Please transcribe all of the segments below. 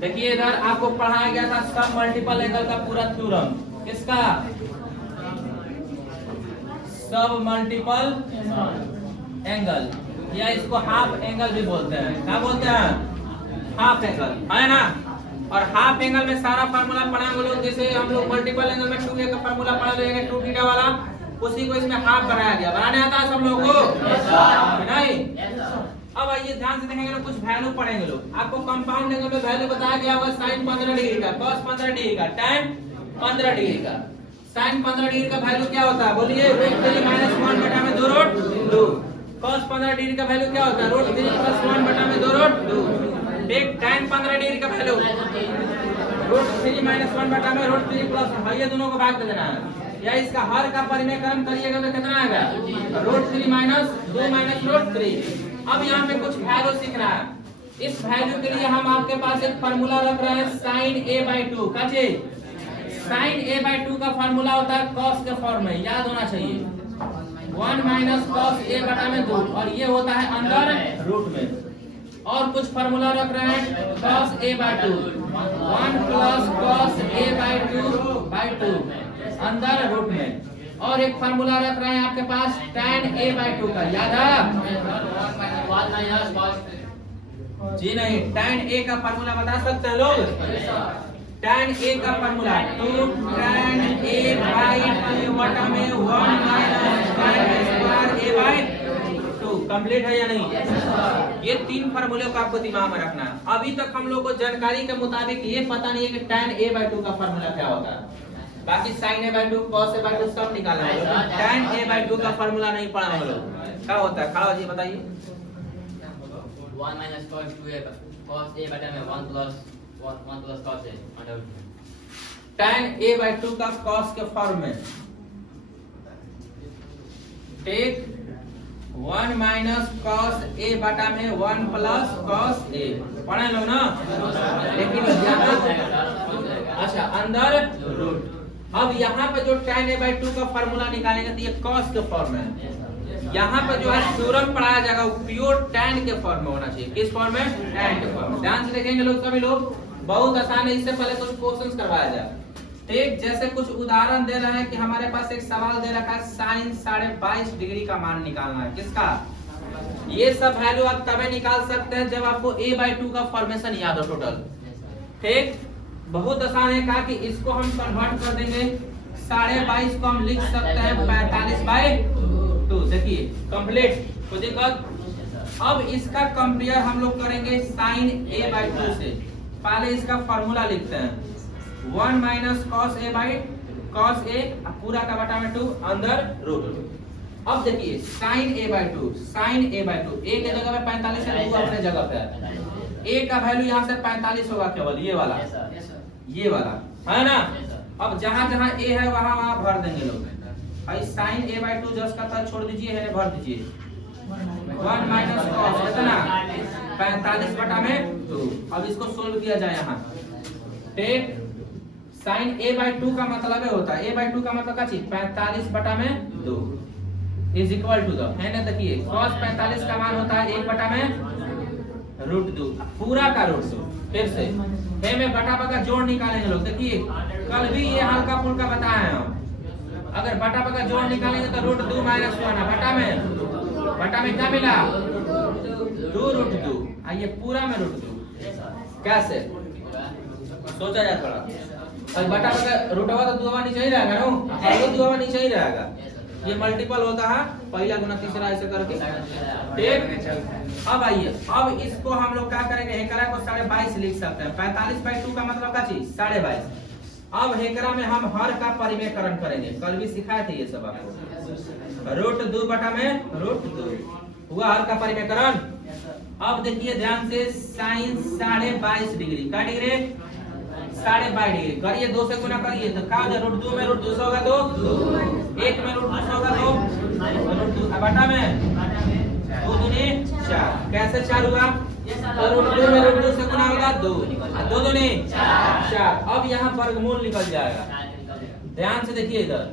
देखिए इधर आपको पढ़ाया गया था सब मल्टीपल एंगल का पूरा थ्योरम। किसका? सब मल्टीपल एंगल, या इसको हाफ एंगल भी बोलते हैं। क्या बोलते हैं? हाफ एंगल, है ना। और हाफ एंगल में सारा फार्मूला पढ़ा हम लोग। जैसे हम लोग मल्टीपल एंगल में 2a का फार्मूला पढ़ा लेंगे 2 थीटा वाला, उसी को इसमें हाफ बनाया गया। बनाने आता है सब लोगों को? नहीं। अब आइए ध्यान से देखेंगे लोग, कुछ वैल्यू पढ़ेंगे लोग। आपको कंपाउंड एंगल में वैल्यू बताया गया होगा sin 15 डिग्री का, cos 15 डिग्री का, tan 15 डिग्री का। sin 15 डिग्री का वैल्यू क्या होता है? बोलिए, √3 - 1 बटा में 2√2। cos 15 डिग्री का वैल्यू क्या होता है? √3 + 1 बटा में 2√2। देख tan 15 डिग्री का वैल्यू √3 - 1 बटा में √3 + ये दोनों को भाग दे देना है, या इसका हर का परिमेयकरण करिएगा तो कितना आएगा? √3 - 2 - √3। अब यहाँ पे कुछ वैल्यू सीखना है। इस वैल्यू के लिए हम आपके पास एक फार्मूला रख रहे हैं sin a/2 का। जी, sin a/2 का फार्मूला होता है cos के फॉर्म में, याद होना चाहिए। 1 - cos a बटा में 2, और ये होता है अंदर रूट में। और कुछ फार्मूला रख रहे हैं cos a/2, 1 + cos a/2/2 अंदर रूट में। और एक फार्मूला रख रहे हैं आपके पास tan a/2 का, याद है? जी नहीं, tan a का फार्मूला बता सकते हैं लोग? tan a का फार्मूला 2 tan a/2 बटा में 1 - tan a/2। कंप्लीट है या नहीं? ये 3 फार्मूले को आपको दिमाग में रखना है। अभी तक हम लोग को जानकारी के मुताबिक ये पता नहीं है कि tan a/2 का फार्मूला क्या होता है। बाकी sin a/2, cos a/2 सब निकालना है। tan a/2 का फार्मूला नहीं पढ़ा हम लोग। क्या होता है? खड़ा हो जी, बताइए। 1 - cos 2a cos a बटा में 1 + cos a under root. tan a/2 का cos के फॉर्म में टेक 1 - cos a बटा में 1 + cos a। पढ़े लो ना, लेकिन यहाँ अच्छा अंदर रूट। अब यहाँ पे जो tan a/2 का फार्मूला निकालेंगे तो ये cos के फॉर्म में है। यहाँ पर जो है थ्योरम पढ़ाया जाएगा वो प्योर tan के फॉर्म में होना चाहिए। किस फॉर्म में? tan के फॉर्म में। ध्यान से देखेंगे लोग, सभी लोग, बहुत आसान है। इससे पहले कुछ क्वेश्चंस करवाया जाए। ठीक, जैसे कुछ उदाहरण दे रहे हैं कि हमारे पास एक सवाल दे रखा है sin 22.5 डिग्री का मान निकालना है। किसका? ये सब वैल्यू आप तभी निकाल सकते हैं जब आपको a/2 का फॉर्मेशन याद हो टोटल। ठीक, बहुत आसान है। कहा कि इसको हम कन्वर्ट कर देंगे, 22.5 को हम लिख सकते हैं 45/2। देखिए कंप्लीट, कोई दिक्कत? अब इसका कंपेयर हम लोग करेंगे sin a/2 से। पहले इसका फार्मूला लिखते हैं 1 - cos a पूरा का बटा में 2 अंदर रूट। अब देखिए sin a/2 a के जगह पे 45 है, 2 अपने जगह पे है। a का वैल्यू यहाँ से 45 होगा केवल, ये वाला है ना। अब जहाँ जहाँ a है वहाँ वहाँ भर देंगे लोग। भाई sin a/2 जस्ट का था, छोड़ दीजिए, है भर दीजिए। 1 - cos कितना? 45 बटा में 2। अब इसको सोल्व किया जाए। यहाँ टेक sin a/2 का मतलब होता है, a/2 का मतलब क्या चीज? 45 बटा में 2 इज इक्वल टू द, है ना। देखिए cos 45 का मान होता है 1 बटा में √2, पूरा का √2। फिर से हे में बटा बटा जोड़ निकालेंगे लोग। देखिए कल भी ये हल्का फुल्का बताए हैं हम। अगर बटा बटा जोड़ निकालेंगे तो √2 - 1 बटा में क्या मिला? 2√2। ये पूरा में √2 कैसे सोचा जाए थोड़ा। और बटा बटा रूटवा तो 2 नीचे ही रहेगा ना, ये 2 नीचे ही रहेगा। ये मल्टीपल होता है, पहला गुना तीसरा ऐसे करके। ठीक, अब आइए, अब इसको हम लोग क्या करेंगे? हेकरा को 22.5 लिख सकते हैं। 45/2 का मतलब क्या चीज? 22.5। अब हेकरा में हम हर का परिमेयकरण करेंगे, कल भी सिखाए थे ये सब आपको। √2 बटा में √2 हुआ हर का परिमेयकरण। अब देखिए ध्यान से sin 22.5 डिग्री का डिग्री 22.5 डिग्री करिए, 2 से गुना करिए तो क्या होगा? √2 में √2 होगा तो 1 में √2 होगा तो √2 बटा में 2 दूनी 4। कैसे 4 हुआ? तो √2 में √2 से गुना होगा 2, 2 दूनी 4। अब यहाँ वर्गमूल निकल जाएगा। ध्यान से देखिए इधर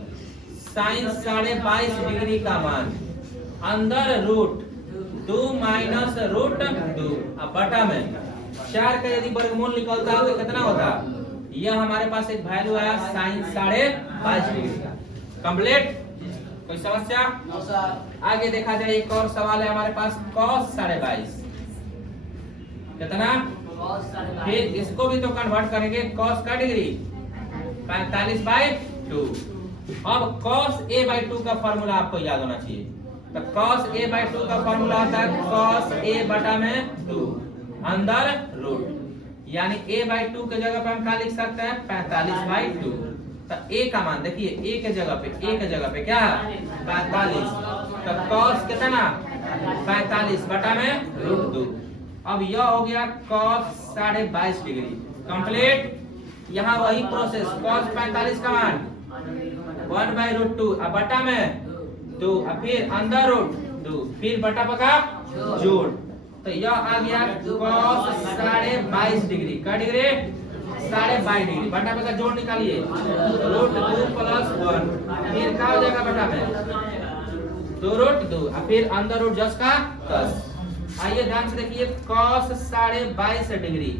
sin 22.5 डिग्री का मान अंदर रूट 2 माइनस रूट 2। अब बटा में 4 का यदि वर्गमूल निकलता है तो कितना होता? यह हमारे पास एक वैल्यू आया साइन 22.5 डिग्री का। कंप्लीट? कोई समस्या? आगे देखा जाए एक और सवाल है हमारे पास cos 22.5 कितना? फिर इसको भी तो कन्वर्ट करेंगे cos का डिग्री 45/2। अब cos a/2 का फॉर्मूला आपको याद होना चाहिए। तो cos a/2 का फॉर्मूला आता है cos a बटा में 2 अंदर रूट, यानी a/2 के जगह पे हम क्या लिख सकते हैं 45/2। तो a का मान देखिए a के जगह पे क्या 45, तो cos कितना 45 बटा में रूट 2। अब यह हो गया cos 22.5 डिग्री। कंप्लीट? यहाँ वही प्रोसेस cos 45 का मान 1/√2 अब बटा में 2 अब फिर अंदर रूट 2 फिर बटा पका जोड़, तो यह आ गया cos 22.5 डिग्री का डिग्री 22.5 डिग्री बटा पका जोड़ निकालिए रूट 2 प्लस 1 फिर क्या हो जाएगा बटा में 2 रूट 2 अब फिर अंदर रूट 10 का 10। आइए ध्यान से देखिए cos 22.5 डिग्री।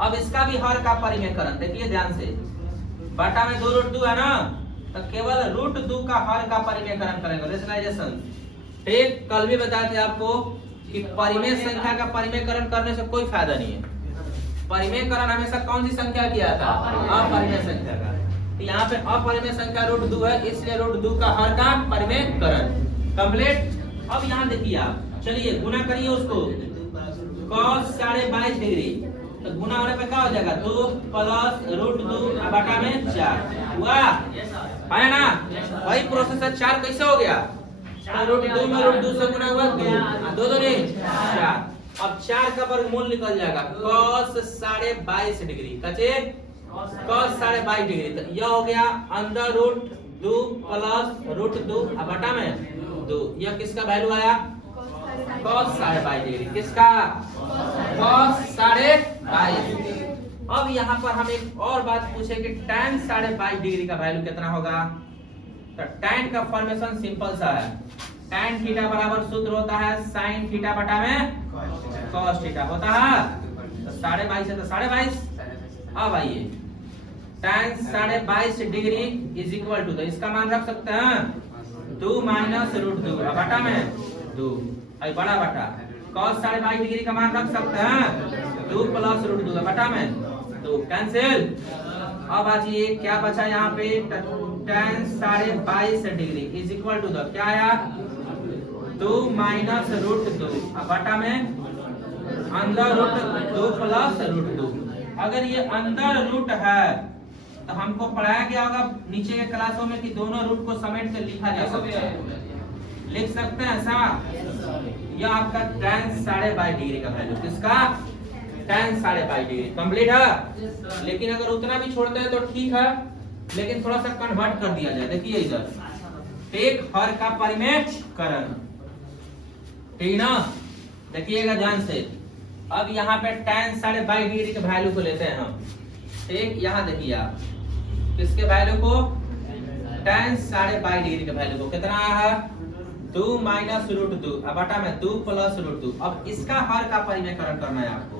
अब इसका भी हर का परिमेयकरण देखिए ध्यान से, बटा में 2 रूट 2 है ना, तो केवल रूट 2 का हर का परिमेयकरण करेंगे रेशनलाइजेशन। एक कल भी बताए थे आपको कि परिमेय संख्या का परिमेयकरण करने से कोई फायदा नहीं है। परिमेयकरण हमेशा कौन सी संख्या किया था? अपरिमेय संख्या का। तो यहाँ पे अपरिमेय संख्या रूट 2 है, इसलिए रूट 2 का हर का परिमेयकरण। कंप्लीट? अब यहाँ देखिए आप, चलिए गुना करिए उसको cos 22.5 डिग्री, तो गुना होने पे क्या हो जाएगा 2 प्लस रूट 2 बटा में 4 हुआ है ना। वही प्रोसेस है 4 कैसे हो गया? रूट 2 में रूट 2 से गुना हुआ 2 2 नहीं 4। अब 4 का वर्गमूल निकल जाएगा cos 22.5 डिग्री कचे cos 22.5 डिग्री, तो यह हो गया अंदर रूट 2 प्लस रूट 2 बटा में 2। यह किसका वैल्यू आया? cos 22.5 degree. किसका? cos 22.5। अब यहाँ पर हम एक और बात पूछे कि tan 22.5 डिग्री का वैल्यू कितना होगा? तो tan का फॉर्मेशन सिंपल सा है, tan थीटा बराबर सूत्र होता है sin थीटा बटा में cos थीटा होता है। तो 22.5 है तो 22.5। अब आइए tan 22.5 degree is equal to, तो इसका मान रख सकते हैं 2 माइनस रूट 2 बटा में 2 बड़ा बटा cos 22.5 डिग्री का मान रख सकते हैं 2 प्लस रूट 2 बटा में 2 कैंसिल। अब आइए क्या बचा यहाँ पे tan 22.5 degree is equal to क्या आया 2 माइनस रूट 2 बटा में अंदर रूट 2 प्लस रूट 2। अगर ये अंदर रूट है तो हमको पढ़ाया गया होगा नीचे के क्लासों में कि दोनों रूट को समेट के लिखा जा सकता है, लिख सकते हैं ऐसा। यह आपका tan 22.5 डिग्री का वैल्यू, किसका tan 22.5 डिग्री। कंप्लीट है? लेकिन अगर उतना भी छोड़ते हैं तो ठीक है, लेकिन थोड़ा सा कन्वर्ट कर दिया जाए। देखिए इधर टेक हर का परिमेयकरण, ठीक ना, देखिएगा ध्यान से। अब यहाँ पे tan 22.5 डिग्री के वैल्यू को लेते हैं हम, ठीक। यहाँ देखिए आप किसके वैल्यू को tan 22.5 डिग्री के वैल्यू को कितना आया है 2 माइनस रूट 2 बटा में 2 प्लस रूट 2। अब इसका हर का परिमेयकरण करना है आपको,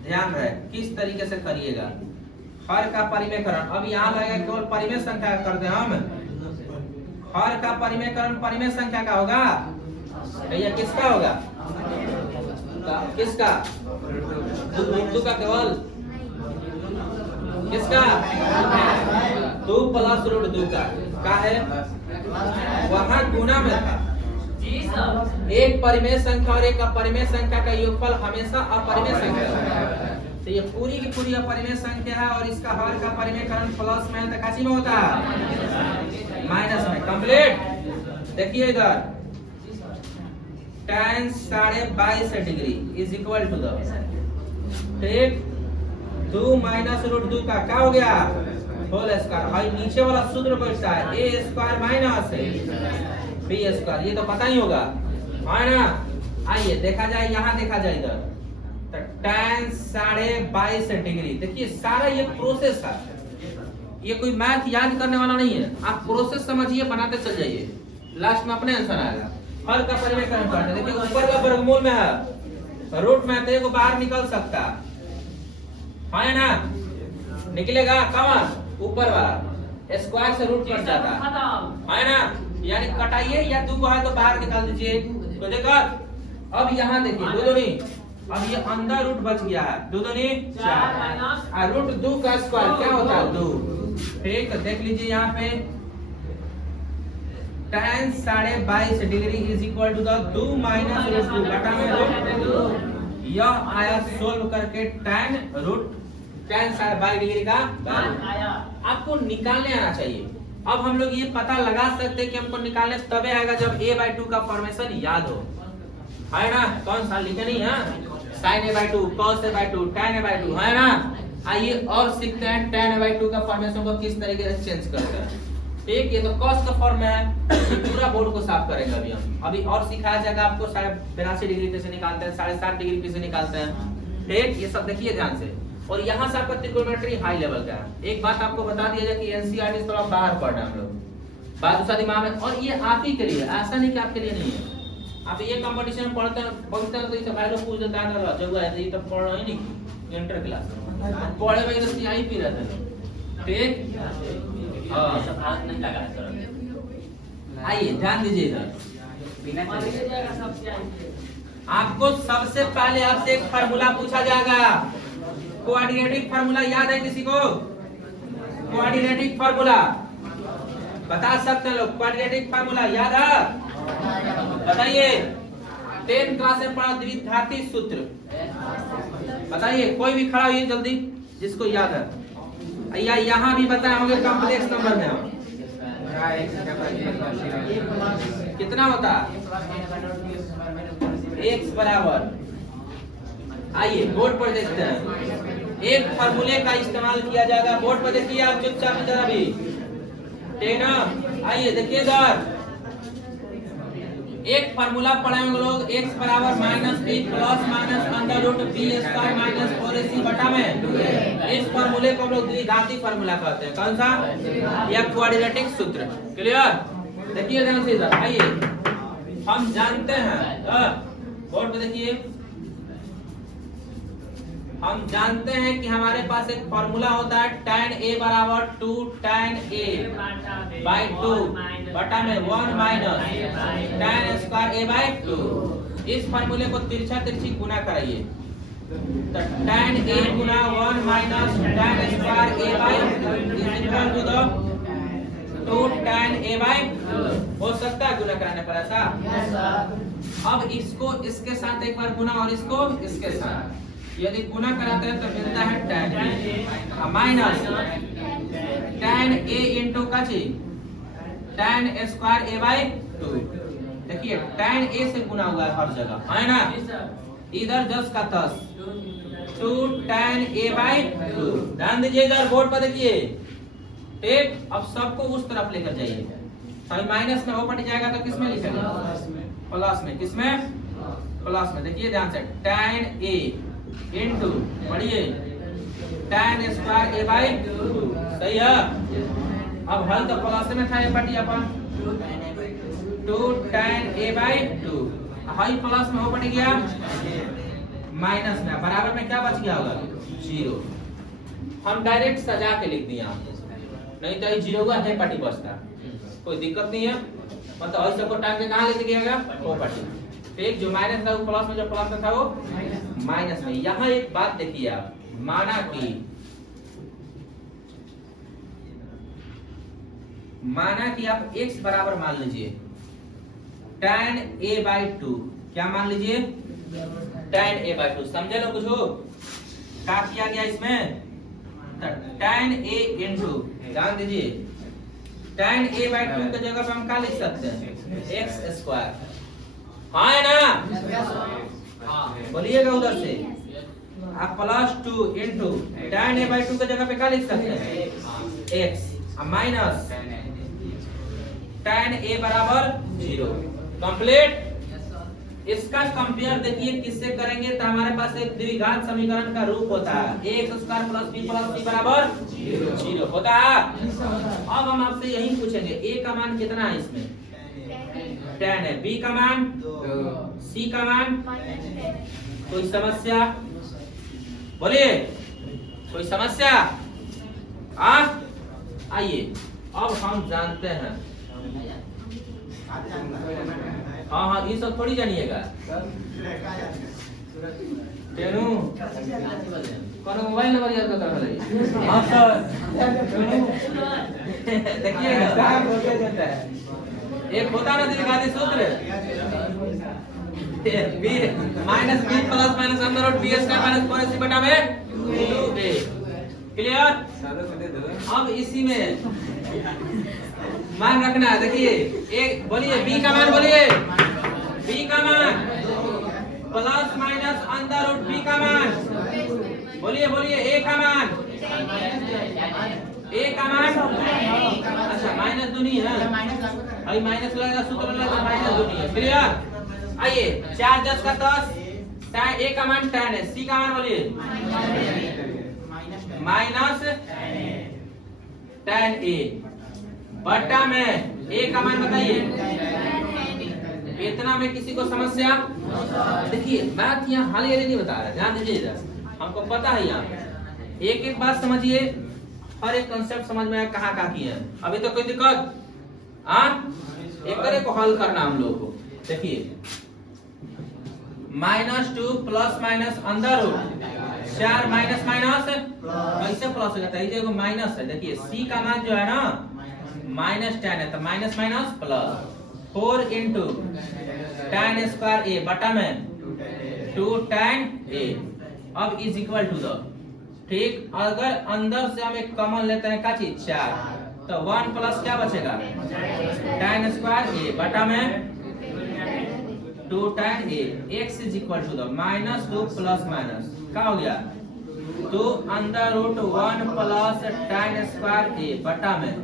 ध्यान रहे किस तरीके से करिएगा हर का परिमेयकरण। अब यहाँ लगेगा केवल परिमेय संख्या करते हैं हम, हर का परिमेयकरण परिमेय संख्या का होगा, भैया किसका होगा? किसका? रूट 2 का केवल किसका 2 प्लस रूट 2 का है, वहां गुना में था। एक परिमेय संख्या और एक अपरिमेय संख्या का योगफल हमेशा अपरिमेय संख्या है। तो ये पूरी की पूरी अपरिमेय संख्या है और इसका हर का परिमेयकरण प्लस में है, काशी में होता है माइनस में। कंप्लीट? देखिए इधर tan 22.5 degree is equal to ठीक 2 माइनस रूट 2 का क्या हो गया होल स्क्वायर। भाई नीचे वाला सूत्र बैठता है a square minus b square, ये तो पता ही होगा है ना। आइए देखा जाए, यहाँ देखा जाए इधर तो tan 22.5 डिग्री। देखिए सारा ये प्रोसेस है, ये कोई मैथ याद करने वाला नहीं है, आप प्रोसेस समझिए बनाते चल जाइए, लास्ट में अपने आंसर आएगा। हल का परिवर्तन करते हैं। देखिए ऊपर का वर्गमूल में है, रूट में तो बाहर निकल सकता है ना, निकलेगा कहाँ, ऊपर वाला स्क्वायर से रूट कट जाता है ना, यानी कटाइए या 2 को है तो बाहर निकाल दीजिए तो देखा। अब यहाँ देखिए 2 दूनी, अब ये अंदर रूट बच गया है, 2 दूनी 4 और रूट 2 का स्क्वायर क्या होता है 2। ठीक देख लीजिए यहाँ पे tan 22.5 degree is equal to the 2 minus root 2 बटा में रूट। यह आया सोल्व करके tan रूट tan 22 डिग्री का आया। आपको निकालने आना चाहिए। अब हम लोग ये पता लगा सकते हैं कि हमको निकालने तबे आएगा जब a/2 का फॉर्मेशन याद हो, है ना। कौन सा लिखे नहीं है, sin a/2 cos a/2 tan a/2, है ना। आइए और सीखते हैं tan a/2 का फॉर्मेशन को किस तरीके से चेंज करते हैं। ठीक, ये तो cos का फॉर्म में है, पूरा बोर्ड को साफ करेंगे अभी हम। अभी और सिखाया जाएगा आपको 82.5 डिग्री कैसे निकालते हैं, 7.5 डिग्री कैसे निकालते हैं। ठीक, ये सब देखिए ध्यान से। और यहाँ से आपका ट्रिग्नोमेट्री हाई लेवल का है। एक बात आपको बता दिया जाए कि एनसीईआरटी थोड़ा बाहर पढ़ रहे हैं हम लोग, बात दूसरा दिमाग में। और ये आप ही के लिए, ऐसा नहीं कि आपके लिए नहीं है। आप ये कंपटीशन में पढ़ते हैं तो ये सब लोग पूछ देता है जगह है, ये तो पढ़ रहे ही नहीं इंटर क्लास में, पढ़े में तो यहीं पी रहते हैं। ठीक, आइए ध्यान दीजिए इधर। आपको सबसे पहले आपसे एक फार्मूला पूछा जाएगा, क्वाड्रेटिक फार्मूला याद है किसी को? क्वाड्रेटिक फार्मूला बता सकते हैं लोग? क्वाड्रेटिक फार्मूला याद है? बताइए। 10 क्लास में पढ़ा द्विघाती सूत्र, बताइए कोई भी खड़ा हुई जल्दी जिसको याद है। या यहाँ भी बताए होंगे कॉम्प्लेक्स नंबर में हम कितना होता है x बराबर। आइए बोर्ड पर देखते हैं, एक फार्मूले का इस्तेमाल किया जाएगा। बोर्ड पर देखिए आप चुपचाप जरा भी, ठीक ना। आइए देखिए इधर एक फार्मूला पढ़ाएंगे लोग, x बराबर -b plus minus under root b square minus 4ac बटा में। इस फार्मूले को हम लोग द्विघाती फार्मूला कहते हैं। कौन सा? या क्वाड्रेटिक सूत्र। क्लियर? देखिए ध्यान से इधर। आइए हम जानते हैं, बोर्ड पे देखिए, हम जानते हैं कि हमारे पास एक फॉर्मूला होता है tan a बराबर 2 tan a बाई 2 बटा में 1 minus tan square a by 2। इस फॉर्मूले को तिरछा तिरछी गुना कराइए तो tan a गुना 1 minus tan square a by 2 is equal to the 2 tan a by 2। हो सकता है गुना कराने पर ऐसा। अब इसको इसके साथ एक बार गुना और इसको इसके साथ, यदि गुना कराते हैं तो मिलता है tan a minus tan a into काची tan स्क्वायर a बाई 2। देखिए tan a से गुना हुआ है हर जगह, है ना। इधर 10 का 10 2 tan a बाई 2। ध्यान दीजिए इधर बोर्ड पर देखिए। ठीक, अब सबको उस तरफ लेकर जाइए। सभी माइनस में हो पट जाएगा तो किस में लिखेंगे? प्लस में। किस में? प्लस में। देखिए ध्यान से tan a इंटू पढ़िए tan स्क्वायर a बाई 2। सही है। अब हल तो प्लस में था, ये पटी अपन 2 tan a बाई 2। हल प्लस में हो पट गया माइनस में, बराबर में क्या बच गया होगा? 0। हम डायरेक्ट सजा के लिख दिए आपको, नहीं तो 0 का है पटी बचता, कोई दिक्कत नहीं है। मतलब ऐसे को टाइम के कहां लेके गया वो पटी। ठीक, जो माइनस था वो प्लस में, जो प्लस में था वो माइनस में। यहाँ एक बात देखिए आप, माना कि आप x बराबर मान लीजिए tan a बाई 2। क्या मान लीजिए? tan a by 2। समझे लोग कुछ हो? क्या किया गया इसमें? tan a इंटू, ध्यान दीजिए, tan a बाई 2 की जगह पे हम क्या लिख सकते हैं? x स्क्वायर, हाँ ना। बोलिएगा उधर से आप plus 2 into tan a by 2 की जगह पे क्या लिख सकते हैं? x माइनस tan a बराबर 0। कंप्लीट। इसका कंपेयर देखिए किससे करेंगे तो हमारे पास एक द्विघात समीकरण का रूप होता है, ax स्क्वायर प्लस b बराबर 0 होता है। अब हम आपसे यही पूछेंगे a का मान कितना है इसमें? tan है। b का मान, c का मान, कोई समस्या? बोलिए, कोई समस्या? आइए अब हम जानते हैं। हाँ, ये सब थोड़ी जानिएगा। टेनू कौन मोबाइल नंबर याद करता है? हाँ सर, देखिएगा एक होता ना दीर्घादि सूत्र, b minus b plus minus अंदर root b square minus 4ac बटा में 2a। क्लियर? अब इसी में मान रखना है। देखिए एक बोलिए b का मान, बोलिए b का मान प्लस माइनस अंदर रूट b का मान, बोलिए बोलिए a का मान, a का मान। अच्छा माइनस दो नहीं है, अभी माइनस लगेगा, सूत्र लगेगा माइनस दो नहीं है। क्लियर? आइए 4 10 का 10, tan a का मान tan है, c का मान बोलिए माइनस tan a बटा में a का मान बताइए। इतना में किसी को समस्या? देखिए बात यहाँ हाल ही नहीं बता रहा, ध्यान दीजिए, हमको पता है यहाँ एक एक बात समझिए, हर एक कंसेप्ट समझ में आया कहाँ कहाँ की है। अभी तो कोई दिक्कत? एक को हल करना हम लोग को। देखिए -2 प्लस माइनस अंदर रूट 4 माइनस माइनस कैसे प्लस हो जाता है? ये देखो माइनस है। देखिए c का मान जो है ना माइनस tan है, तो minus minus plus 4 into tan square a बटा में 2 tan a। अब इज इक्वल टू द, ठीक, अगर अंदर से हम एक कॉमन लेते हैं का चीज 4, तो 1 प्लस क्या बचेगा tan स्क्वायर a बटा में 2 tan a। x is equal to the -2 plus minus क्या हो गया 2 अंदर रूट 1 प्लस tan स्क्वायर a बटा में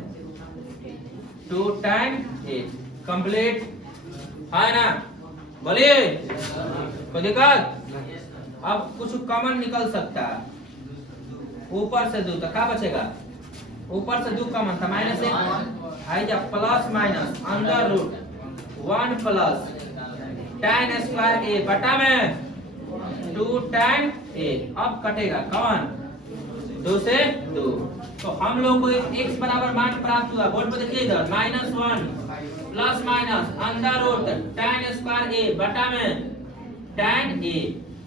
2 tan a। कंप्लीट है ना? बोलिए कोई दिक्कत? अब कुछ कॉमन निकल सकता है, ऊपर से 2 तो क्या बचेगा? ऊपर से 2 कॉमन था, -1 आई जा प्लस माइनस अंदर रूट 1 प्लस tan स्क्वायर a बटा में 2 tan a। अब कटेगा कौन? 2 से 2, तो हम लोग को एक x बराबर मान प्राप्त हुआ। बोर्ड पर देखिए इधर -1 प्लस माइनस अंदर रूट tan स्क्वायर a बटा में tan a।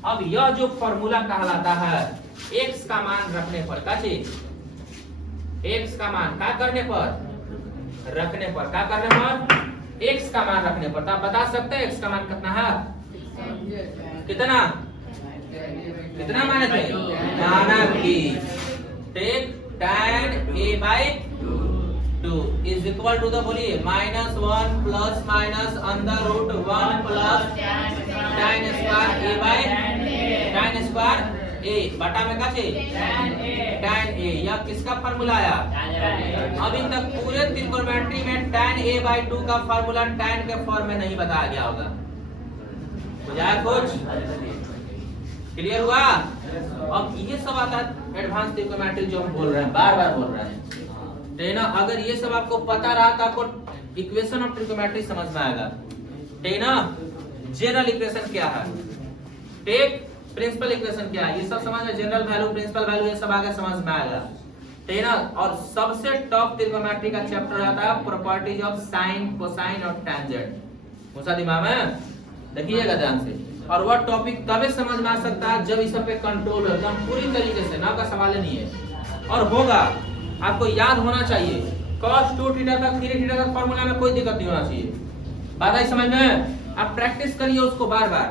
अब यह जो फॉर्मूला कहलाता है x का मान रखने पर, क्या चीज? x का मान क्या करने पर? रखने पर। क्या करने पर? x का मान रखने पर। तो आप बता सकते हैं x का मान कितना है? कितना कितना माने थे? माना कि take tan a by 2 is equal to the, बोलिए -1 प्लस माइनस अंदर रूट 1 plus tan square a by tan square a बटा में क्या चीज? tan a। यह किसका फार्मूला आया? अभी तक पूरे त्रिकोणमिति में tan a by 2 का फार्मूला tan के फॉर्म में नहीं बताया गया होगा। बुझाया कुछ? क्लियर हुआ? अब ये सब आता है एडवांस त्रिकोणमिति जो हम बोल रहे हैं, बार बार बोल रहे हैं, ठीक ना? अगर ये सब आपको पता रहा तो आपको इक्वेशन ऑफ त्रिकोणमिति समझ में आएगा, ठीक ना? जनरल इक्वेशन क्या है, टेक प्रिंसिपल इक्वेशन क्या है, ये सब समझ में, जनरल वैल्यू प्रिंसिपल वैल्यू ये सब आगे समझ में आएगा, ठीक ना? और सबसे टॉप त्रिकोणमिति का चैप्टर आता है प्रॉपर्टीज ऑफ साइन, कोसाइन और टेंजेंट। मुसा दिमाग में देखिएगा ध्यान से। और वह टॉपिक तभी समझ में आ सकता है जब इस पे कंट्रोल हो एकदम पूरी तरीके से, ना का सवाल नहीं है। और होगा, आपको याद होना चाहिए cos 2 थीटा तक 3 थीटा तक फार्मूला में कोई दिक्कत नहीं होना चाहिए। बात आई समझ में? आप प्रैक्टिस करिए उसको बार बार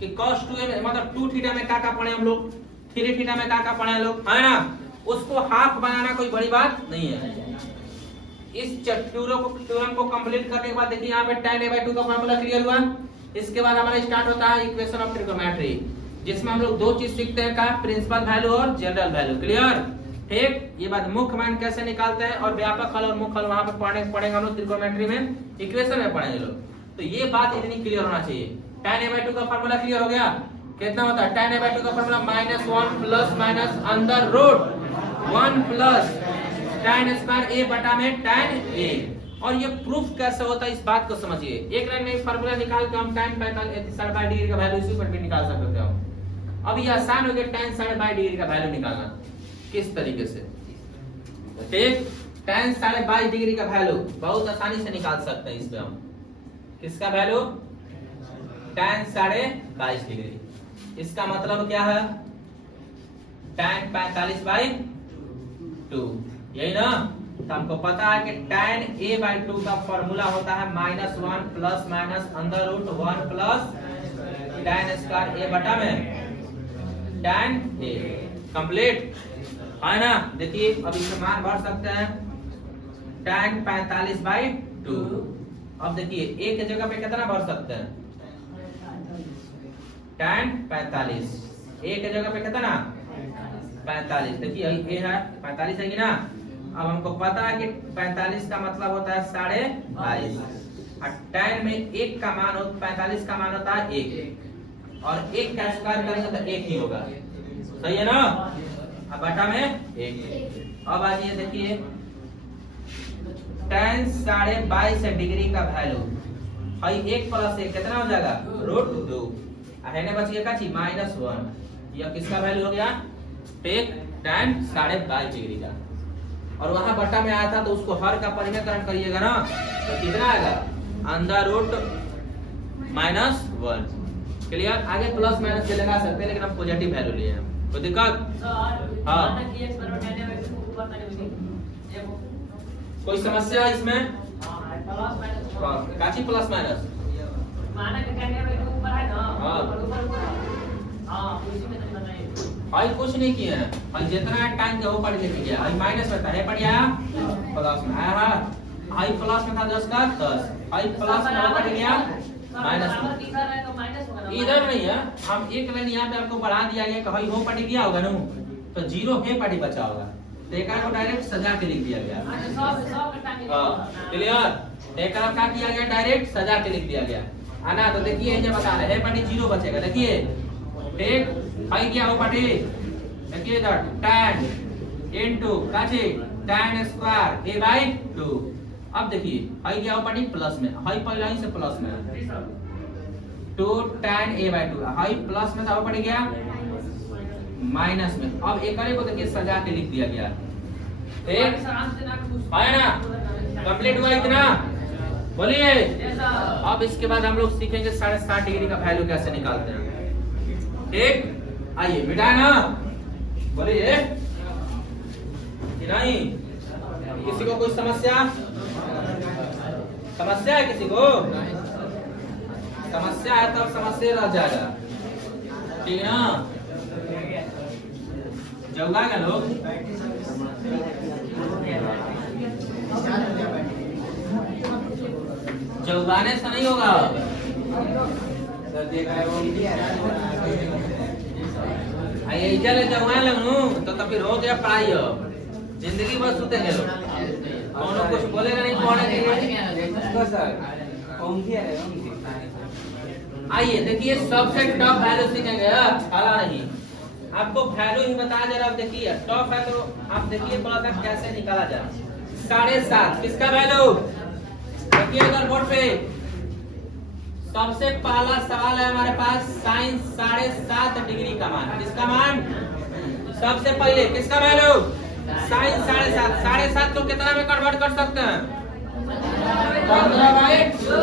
कि cos 2 में मतलब 2 थीटा में क्या पढ़े हम लोग, 3 थीटा में क्या पढ़े हम लोग, है ना? उसको हाफ बनाना कोई बड़ी बात नहीं है। इस थ्योरम को कंप्लीट करने के बाद देखिए यहाँ पे tan a by 2 का फार्मूला क्लियर हुआ। इसके बाद हमारा स्टार्ट होता है इक्वेशन ऑफ ट्रिग्नोमेट्री, जिसमें हम लोग दो चीज सीखते हैं, का प्रिंसिपल वैल्यू और जनरल वैल्यू। क्लियर? ठीक। ये बात मुख्य मान कैसे निकालते हैं और व्यापक हल और मुख्य हल वहां पे पढ़ेंगे हम लोग त्रिकोणमिति में, इक्वेशन में पढ़ेंगे लोग। तो ये बात इतनी क्लियर होना चाहिए। tan a by 2 का फार्मूला क्लियर हो गया? कितना होता है tan a by 2 का formula? -1 plus minus under root 1 plus tan square a बटा में tan a। और ये प्रूफ कैसे होता है इस बात को समझिए। एक लाइन में फार्मूला निकाल के हम tan 45 डिग्री का वैल्यू इसी पर भी निकाल सकते हो। अब ये आसान हो गया tan 22 डिग्री का वैल्यू निकालना। किस तरीके से? ठीक, tan 22 डिग्री का वैल्यू बहुत आसानी से निकाल सकते हैं इसमें हम। किसका वैल्यू? tan 22 degree. इसका मतलब क्या है? tan 45/2, यही ना? तो हमको पता है कि tan a/2 का फॉर्मूला होता है -1 plus minus under root 1 plus tan square a बटा में tan a। कंप्लीट है ना? देखिए अब इसमें मान भर सकते हैं tan 45/2। अब देखिए a के जगह पे कितना भर सकते हैं? tan 45। a के जगह पे कितना? 45। देखिए ये है 45 है कि ना? अब हमको पता है कि 45 का मतलब होता है 22.5 और tan में 1 का मान 45 का मान होता है 1 और 1 का स्क्वायर करेंगे तो 1 ही होगा। सही है ना? अब बटा में 1। अब आ जाइए देखिए tan 22.5 डिग्री का वैल्यू भाई 1 प्लस 1 कितना हो जाएगा? √2। है ना? बच गया का चीज -1। यह किसका वैल्यू हो गया? टेक tan 22.5 डिग्री का। और वहां बटा में आया था तो उसको हर का परिमेयकरण करिएगा ना तो कितना आएगा? Under root -1। क्लियर? आगे प्लस माइनस से लगा सकते हैं लेकिन हम पॉजिटिव वैल्यू लिए हैं। कोई दिक्कत? हाँ, कोई समस्या है इसमें? काची प्लस माइनस? भाई कुछ नहीं किया है भाई, जितना टाइम के वो पढ़ लेके गया भाई माइनस में था, है पढ़ गया प्लस में आया है। भाई प्लस में था 10 का 10, भाई प्लस में पढ़ गया माइनस में। इधर नहीं है, हम एक लाइन यहाँ पे आपको बढ़ा दिया गया कि भाई हो पढ़ गया होगा ना तो 0 है पढ़ी बचा होगा तो एक को डायरेक्ट सजा के लिख दिया गया। हां क्लियर? एक का किया गया डायरेक्ट सजा के लिख दिया गया आना। तो देखिए ये बता रहे हैं पढ़ी 0 बचेगा। देखिए ठीक भाई क्या हो पढ़ी? देखिए इधर tan into काची tan स्क्वायर a/2। अब देखिए भाई क्या हो पढ़ी? प्लस में। हाई पहले ही से प्लस में 2 tan a/2। हाई प्लस में था वो पड़ गया माइनस में। अब एक को देखिए सजा के लिख दिया गया। ठीक है ना? कंप्लीट हुआ इतना? बोलिए। अब इसके बाद हम लोग सीखेंगे 7.5 डिग्री का वैल्यू कैसे निकालते हैं। ठीक, आइए मिटाए ना? बोलिए कि नहीं? किसी को कोई समस्या? समस्या है किसी को? समस्या है तब समस्या रह जाएगा। ठीक है ना? जवागा लोग जवाने से नहीं होगा। आइए चले जवान लगनू तो फिर हो गया पढ़ाई। अब जिंदगी भर सुते हैं लोग, कौन कुछ बोलेगा नहीं पढ़ने आइए देखिए सबसे टॉप वैल्यू सीखेंगे। हाला नहीं, आपको वैल्यू ही बता दे रहा। अब देखिए टॉप है तो आप देखिए थोड़ा सा कैसे निकाला जाए। 7.5 किसका वैल्यू? देखिए अगर बोर्ड पे सबसे पहला सवाल है हमारे पास sin 7.5 डिग्री का मान। किसका मान? सबसे पहले किसका वैल्यू? sin 7.5। 7.5 को कितना में कन्वर्ट कर सकते हैं? 15/2।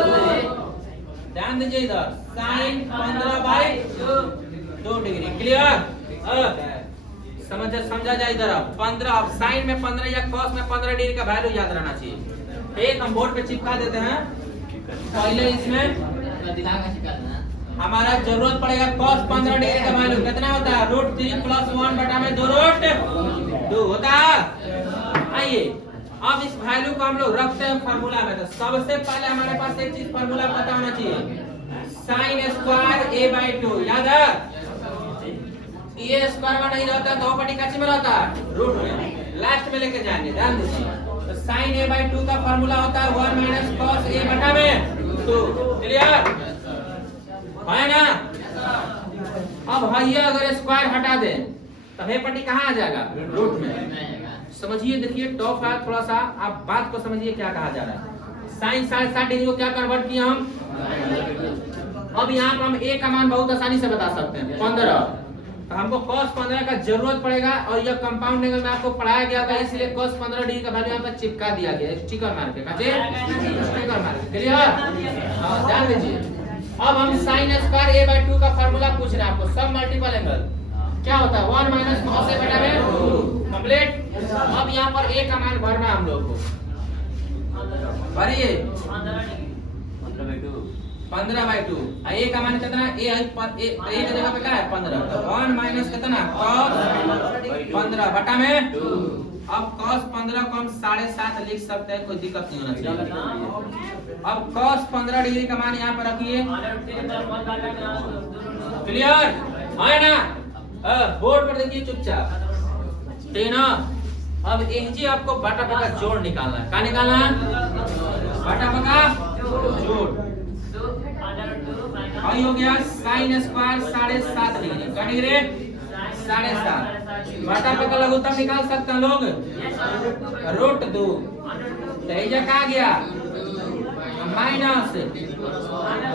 ध्यान दीजिए इधर sin 15/2 डिग्री। क्लियर? समझा जाए इधर। अब 15 साइन में 15 या cos में 15 डिग्री का वैल्यू याद रहना चाहिए। एक हम बोर्ड पे चिपका देते हैं। पहले इसमें हमारा जरूरत पड़ेगा cos 15 डिग्री का वैल्यू कितना होता है? √3 + 1 बटा में 2√2 होता है। आइए अब इस वैल्यू को हम लोग रखते हैं फार्मूला में। तो सबसे पहले हमारे पास एक चीज फार्मूला पता होना चाहिए, sin स्क्वायर a/2। याद है? ये स्क्वायर में नहीं रहता तो बड़ी काची में रहता है रूट में, लास्ट में लेके जाएंगे। ध्यान दीजिए तो sin a/2 का फार्मूला होता है 1 - cos a बटा में 2। क्लियर है ना? अब भैया अगर स्क्वायर हटा दे तो हे पट्टी कहाँ आ जाएगा? रूट में। समझिए देखिए टॉप है, थोड़ा सा आप बात को समझिए क्या कहा जा रहा है। साइन 7.5 डिग्री को क्या कन्वर्ट किया हम? अब यहाँ पर हम a का मान बहुत आसानी से बता सकते हैं 15, तो हमको cos 15 का जरूरत पड़ेगा और यह कंपाउंड एंगल में आपको पढ़ाया गया था, इसलिए cos 15 डिग्री का वैल्यू यहाँ पर चिपका दिया गया है स्टिकर मार के। स्टिकर मार के क्लियर? हां ध्यान दीजिए। अब हम sin स्क्वायर a/2 का फार्मूला पूछ रहे हैं आपको, सब मल्टीपल एंगल क्या होता है 1 माइनस cos a बटा में 2 कंप्लीट। अब यहाँ पर a का मान भरना है हम लोग को, भरिए 15/2 a का मान कितना है? a की जगह पे क्या है 15, तो 1 माइनस कितना cos 15 बटा में 2। अब cos 15 को हम 7.5 लिख सकते हैं, कोई दिक्कत नहीं होना चाहिए। अब cos 15 डिग्री का मान यहाँ पर रखिए, क्लियर है ना? बोर्ड पर देखिए चुपचाप, ठीक है ना? अब एनजी आपको बटा बटा जोड़ निकालना है, क्या निकालना है? बटा बटा जोड़। और हो गया sin स्क्वायर 7.5 डिग्री, क्या डिग्री? 7.5 बटा बटा लघुत्तम निकाल सकते हैं लोग, √2। तो ये क्या गया माइनस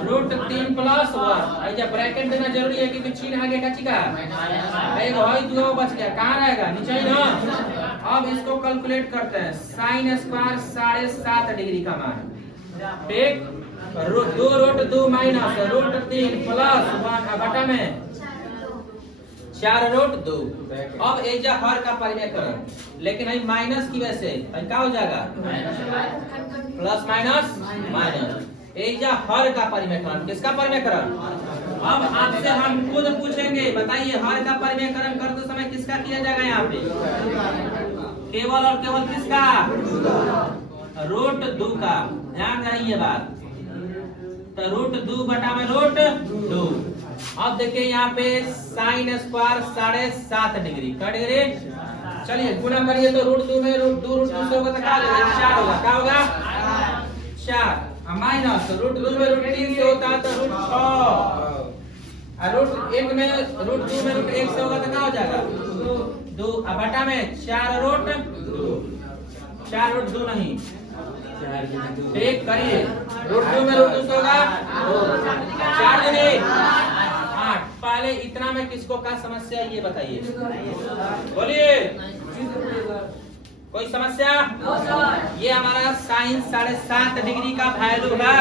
√3 प्लस 1। ऐसा ब्रैकेट देना जरूरी है क्योंकि चिन्ह आगे का चिका एक होई दो बच गया, कहां रहेगा? नीचे ही ना। अब इसको कैलकुलेट करते हैं, sin स्क्वायर 7.5 डिग्री का मान, ठीक, √2 माइनस √3 प्लस 1 बटा में 4√2। अब एजा हर का परिमेयकरण, लेकिन आई माइनस की वजह से क्या हो जाएगा प्लस माइनस माइनस। एजा हर का परिमेयकरण, किसका परिमेयकरण? अब आपसे हम खुद पूछेंगे, बताइए हर का परिमेयकरण करते समय किसका किया जाएगा? यहाँ पे केवल और केवल किसका? √2 का। ध्यान रखिए बात, तो √2 बटा में √2। अब देखिए यहाँ पे sin स्क्वायर 7.5 डिग्री, क्या डिग्री? चलिए गुना करिए, तो √2 में √2 से होगा तो क्या होगा? 4 होगा, क्या होगा? 4 माइनस √2 में √3 से होता है तो √6, √1 में √2 में √1 से होगा तो क्या हो जाएगा 2, अब बटा में 4√2, 4√2 नहीं, ठीक करिए, √2 में √2 से होगा 4 दूनी 8। पहले इतना में किसको क्या समस्या है ये बताइए, बोलिए कोई समस्या? ये हमारा sin 7.5 डिग्री का वैल्यू है,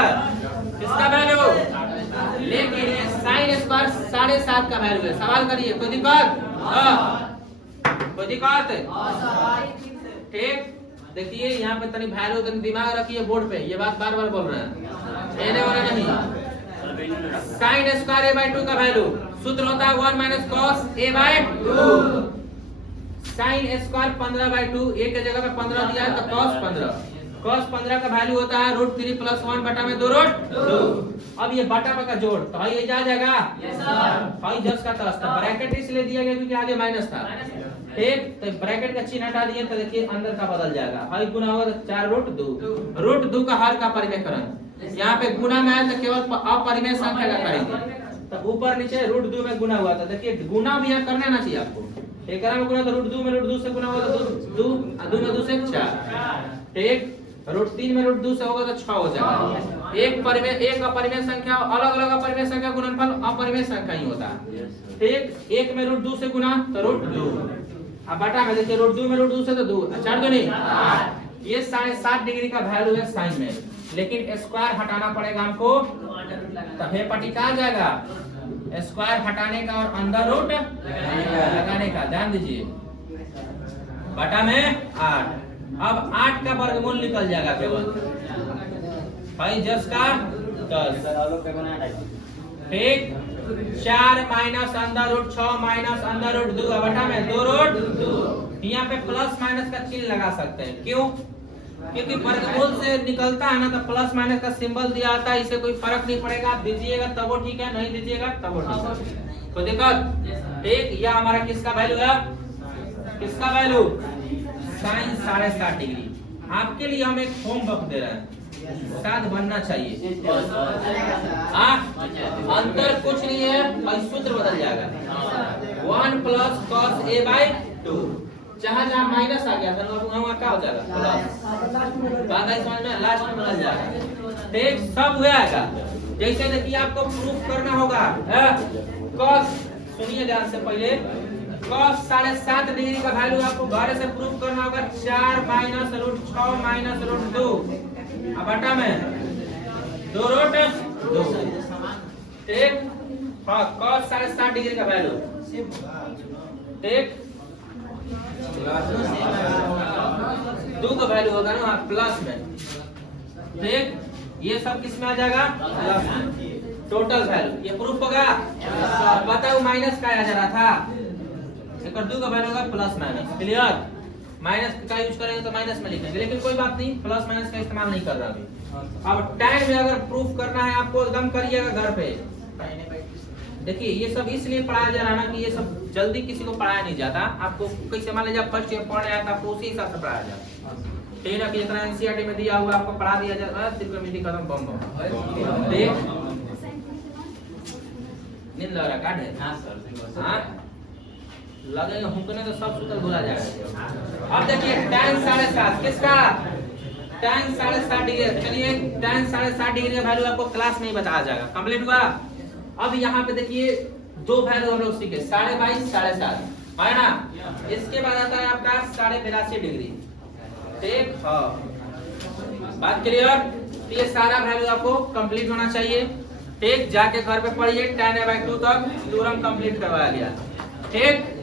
किसका वैल्यू? लेकिन ये sin स्क्वायर 7.5 का वैल्यू है। सवाल करिए, कोई दिक्कत? कोई दिक्कत? ठीक, देखिए यहाँ पे तनी वैल्यू दिमाग रखिए बोर्ड पे, ये बात बार बार बोल रहे हैं, कहने वाला नहीं। sin स्क्वायर a/2 का वैल्यू सूत्र होता है 1 minus cos a/2। sin square 15/2, a के जगह पे 15 दिया है तो cos 15 का वैल्यू होता है √3 प्लस 1 बटा में 2√2। अब ये बटा बटा जोड़, तो ये जा जाएगा हाई 10 का 10 था, ब्रैकेट इसलिए दिया गया क्योंकि आगे माइनस था, ठीक, तो ब्रैकेट का चिन्ह हटा दिए तो देखिए अंदर का बदल जाएगा, हाई गुना होगा तो 4√2 का हर का परिमेयकरण। यहाँ पे गुना में आया तो केवल अपरिमेय संख्या का करेंगे, तो ऊपर नीचे √2 में गुना हुआ था, देखिए गुना भी यहाँ करना ना चाहिए आपको, एक में गुना तो √2 में √2 से गुना होगा तो 2 में 2 से 4, ठीक, √3 में √2 से होगा तो 6 हो जाएगा। एक अपरिमेय संख्या, अलग अलग अपरिमेय संख्या गुणनफल अपरिमेय संख्या ही होता है, ठीक, एक में √2 से गुना तो √2, अब बटा में देखिए √2 में √2 से तो 2, 4 दूनी 8। ये 7.5 डिग्री का वैल्यू है साइन में, लेकिन स्क्वायर हटाना पड़ेगा हमको, तब ये पट्टिका आ जाएगा स्क्वायर हटाने का और अंदर रूट लगाने का। ध्यान दीजिए, बटा में 8, अब 8 का वर्गमूल निकल जाएगा केवल 5 10 का 10, ठीक, 4 माइनस अंदर रूट 6 माइनस अंदर रूट 2 बटा में 2√2। यहाँ पे प्लस माइनस का चिन्ह लगा सकते हैं, क्यों? क्योंकि वर्गमूल से निकलता है ना तो प्लस माइनस का सिंबल दिया आता है, इससे कोई फर्क नहीं पड़ेगा, आप दीजिएगा तब वो ठीक है, नहीं दीजिएगा तब वो ठीक है, कोई दिक्कत? ठीक, यह हमारा किसका वैल्यू है? किसका वैल्यू? sin 7.5 degree. आपके लिए हम एक होमवर्क दे रहे हैं, साथ बनना चाहिए। अंतर कुछ नहीं है और सूत्र बदल जाएगा, 1 प्लस cos a/2। जहां जहां माइनस आ गया था वहां क्या हो जाएगा प्लस। बात है समझ में, लास्ट में बदल जाएगा। ठीक, सब हुआ है। जैसे देखिए आपको प्रूफ करना होगा cos, सुनिए ध्यान से पहले, cos 7.5 डिग्री का वैल्यू आपको घर से प्रूफ करना होगा 4 माइनस रूट 6 माइनस रूट 2 अब बटा में 2 रूट 2। ठीक, हाँ cos 7.5 डिग्री का वैल्यू। ठीक, 2 का वैल्यू होगा ना प्लस में। ठीक, ये सब किस में आ जाएगा प्लस में। टोटल वैल्यू ये प्रूफ होगा। बताओ माइनस का आ जा रहा था, एक 2 का वैल्यू होगा प्लस माइनस। क्लियर, माइनस का यूज करेंगे तो माइनस में लिखेंगे, लेकिन कोई बात नहीं, प्लस माइनस का इस्तेमाल नहीं कर रहा अभी। अब टाइम में अगर प्रूफ करना है आपको एकदम करिएगा घर पे। देखिए ये सब इसलिए पढ़ाया जा रहा है ना कि ये सब जल्दी किसी को पढ़ाया नहीं जाता। आपको कैसे मान लीजिए फर्स्ट ईयर पढ़ रहे हैं तो आपको उसी हिसाब से पढ़ाया जाता है। ठीक है, कि जितना एनसीईआरटी में दिया हुआ आपको पढ़ा दिया जाता है, त्रिकोणमिति खत्म बम बम। ठीक, नींद लग रहा काट है। हां सर, हां लगेगा हुकने तो सब सूत्र भुला जाएगा। अब देखिए tan 7.5 किसका, tan 7.5 डिग्री। चलिए tan 7.5 डिग्री का वैल्यू आपको क्लास में ही बताया जाएगा। कंप्लीट हुआ। अब यहाँ पे देखिए 2 वैल्यू हम लोग सीखे, 22.5 7.5 है ना। इसके बाद आता है आपका 82.5 डिग्री। ठीक, हाँ बात क्लियर। तो ये सारा वैल्यू आपको कंप्लीट होना चाहिए। ठीक, जाके घर पे पढ़िए, tan/2 तक थ्योरम कंप्लीट करवाया गया। ठीक।